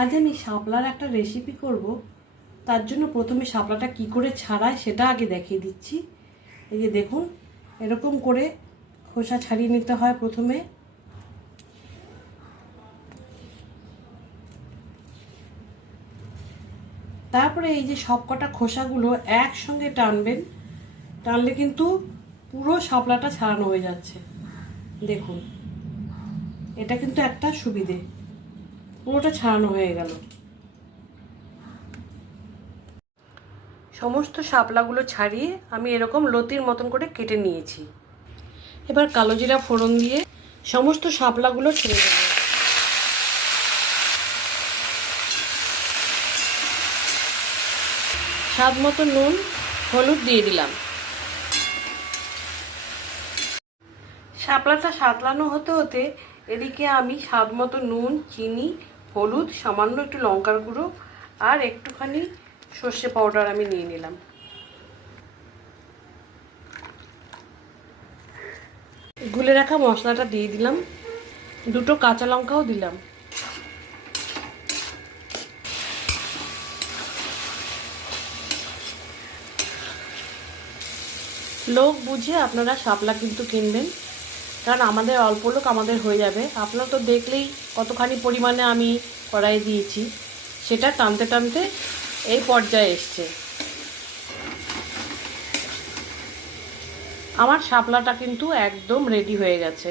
আজ আমি শাপলার একটা রেসিপি করব। তার জন্য প্রথমে শাপলাটা কি করে ছাড়ায় সেটা আগে দেখিয়ে দিচ্ছি। এই যে দেখুন, এরকম করে খোসা ছাড়িয়ে নিতে হয় প্রথমে। তারপরে এই যে সবকটা খোসাগুলো একসঙ্গে টানবেন, টানলে কিন্তু পুরো শাপলাটা ছাড়ানো হয়ে যাচ্ছে। দেখুন, এটা কিন্তু একটা সুবিধে, পুরোটা ছাড়ানো হয়ে গেল। সমস্ত শাপলাগুলো ছাড়িয়ে আমি এরকম লতির মতন করে কেটে নিয়েছি। এবার কালো জিরা ফোড়ন দিয়ে সমস্ত শাপলাগুলো ছেড়ে দেব। স্বাদ মতো নুন, হলুদ দিয়ে দিলাম। শাপলাটা সাতলানো হতে হতে এদিকে আমি স্বাদ মতো নুন, চিনি, হলুদ, সামান্য একটু লঙ্কার গুঁড়ো আর একটুখানি সর্ষে পাউডার আমি নিয়ে নিলাম। গুলে রাখা মশলাটা দিয়ে দিলাম, দুটো কাঁচা লঙ্কাও দিলাম। লোক বুঝে আপনারা শাপলা কিন্তু কিনবেন, কারণ আমাদের অল্প লোক, আমাদের হয়ে যাবে। আপনারা তো দেখলেই কতখানি পরিমাণে আমি কড়াই দিয়েছি, সেটা টানতে টানতে এই পর্যায়ে এসছে। আমার শাপলাটা কিন্তু একদম রেডি হয়ে গেছে।